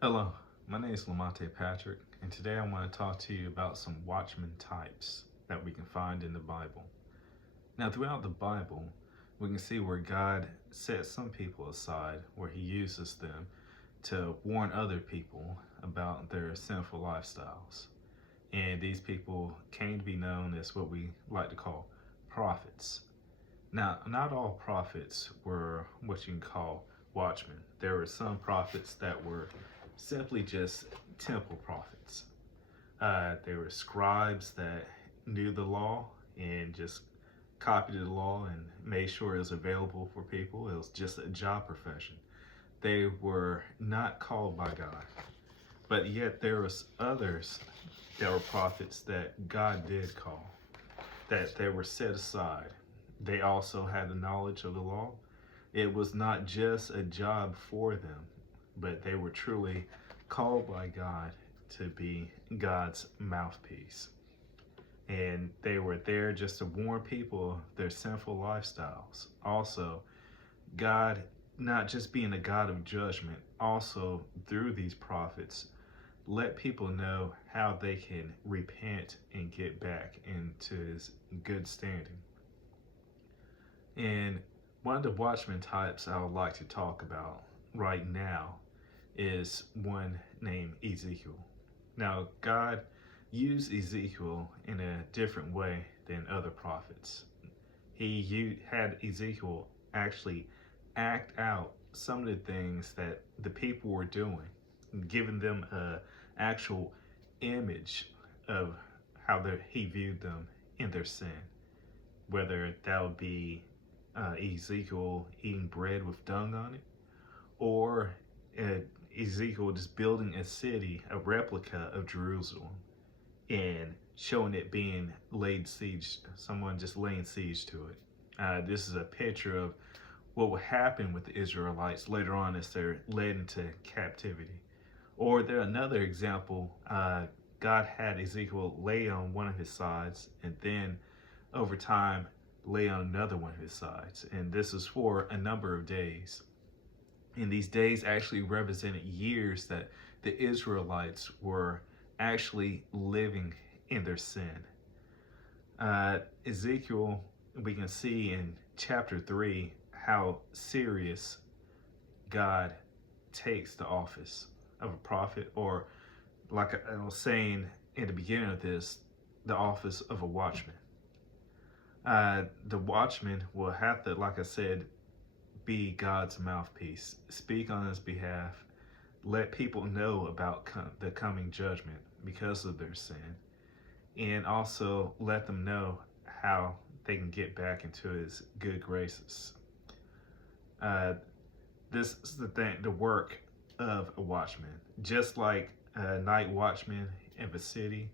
Hello, my name is Lamonte Patrick, and today I want to talk to you about some Watchman types that we can find in the Bible. Now, throughout the Bible, we can see where God sets some people aside, where He uses them to warn other people about their sinful lifestyles. And these people came to be known as what we like to call prophets. Now, not all prophets were what you can call watchmen. There were some prophets that were simply just temple prophets. They were scribes that knew the law and just copied the law and made sure it was available for people. It was just a job profession. They were not called by God. But yet there was others that were prophets that God did call, that they were set aside. They also had the knowledge of the law. It was not just a job for them, but they were truly called by God to be God's mouthpiece. And they were there just to warn people of their sinful lifestyles. Also, God, not just being a God of judgment, also through these prophets, let people know how they can repent and get back into His good standing. And one of the watchman types I would like to talk about right now is one named Ezekiel. Now, God used Ezekiel in a different way than other prophets. He had Ezekiel actually act out some of the things that the people were doing, giving them an actual image of how he viewed them in their sin, whether that would be Ezekiel eating bread with dung on it, or Ezekiel just building a city, a replica of Jerusalem, and showing it being laid siege, someone just laying siege to it. This is a picture of what will happen with the Israelites later on as they're led into captivity. Or there another example, God had Ezekiel lay on one of his sides, and then over time lay on another one of his sides. And this is for a number of days. And these days actually represented years that the Israelites were actually living in their sin. Ezekiel, we can see in chapter 3 how serious God takes the office of a prophet, or like I was saying in the beginning of this, the office of a watchman. The watchman will have to, like I said, be God's mouthpiece, speak on His behalf, let people know about the coming judgment because of their sin, and also let them know how they can get back into His good graces. This is the work of a watchman. Just like a night watchman of a city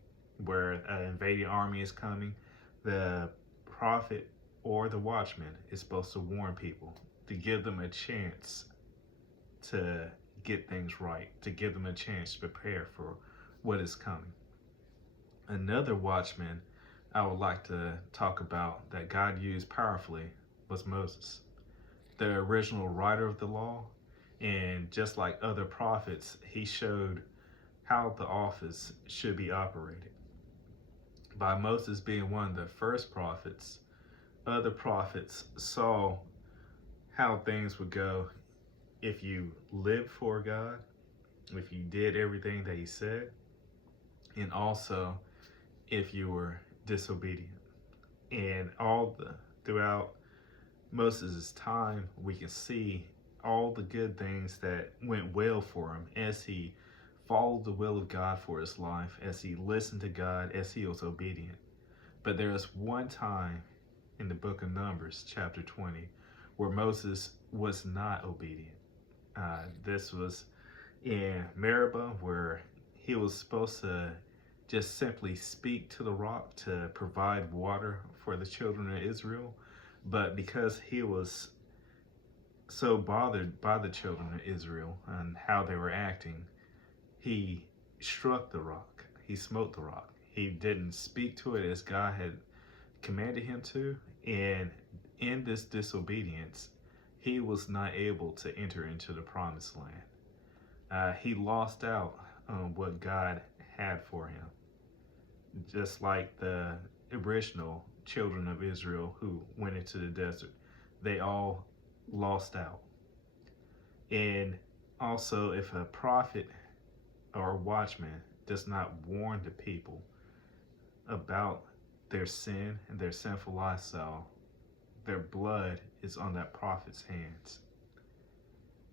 where an invading army is coming, the prophet or the watchman is supposed to warn people, to give them a chance to get things right, to give them a chance to prepare for what is coming. Another watchman I would like to talk about that God used powerfully was Moses, the original writer of the law. And just like other prophets, he showed how the office should be operated. By Moses being one of the first prophets, other prophets saw how things would go if you lived for God, if you did everything that He said, and also if you were disobedient. And throughout Moses' time, we can see all the good things that went well for him as he followed the will of God for his life, as he listened to God, as he was obedient. But there is one time in the book of Numbers, chapter 20, where Moses was not obedient. This was in Meribah, where he was supposed to just simply speak to the rock to provide water for the children of Israel. But because he was so bothered by the children of Israel and how they were acting, he struck the rock. He smote the rock. He didn't speak to it as God had commanded him to. And in this disobedience, he was not able to enter into the promised land. He lost out on what God had for him, just like the original children of Israel who went into the desert. They all lost out. And also, if a prophet or a watchman does not warn the people about their sin and their sinful lifestyle, their blood is on that prophet's hands.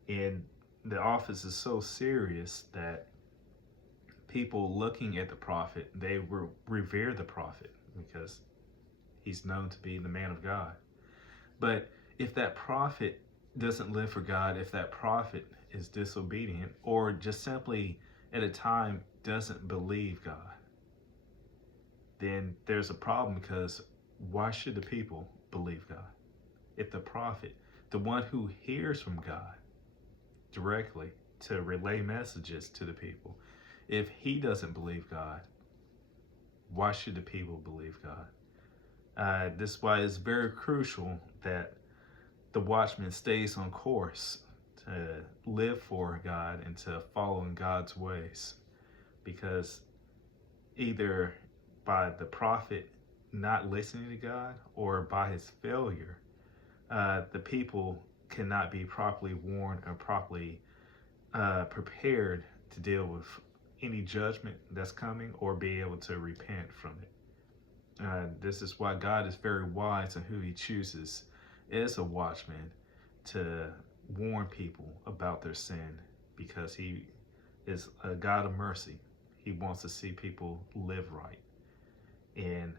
And the office is so serious that people looking at the prophet, they revere the prophet because he's known to be the man of God. But if that prophet doesn't live for God, if that prophet is disobedient or just simply at a time doesn't believe God, then there's a problem, because why should the people believe God? If the prophet, the one who hears from God directly to relay messages to the people, if he doesn't believe God, why should the people believe God? This is why it's very crucial that the watchman stays on course to live for God and to follow in God's ways, because either by the prophet not listening to God or by his failure, the people cannot be properly warned or properly prepared to deal with any judgment that's coming or be able to repent from it. This is why God is very wise in who he chooses as a watchman to warn people about their sin, because he is a God of mercy. He wants to see people live right. And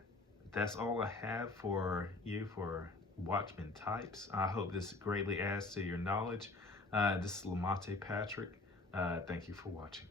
that's all I have for you for watchman types. I hope this greatly adds to your knowledge. This is Lamonte Patrick. Thank you for watching.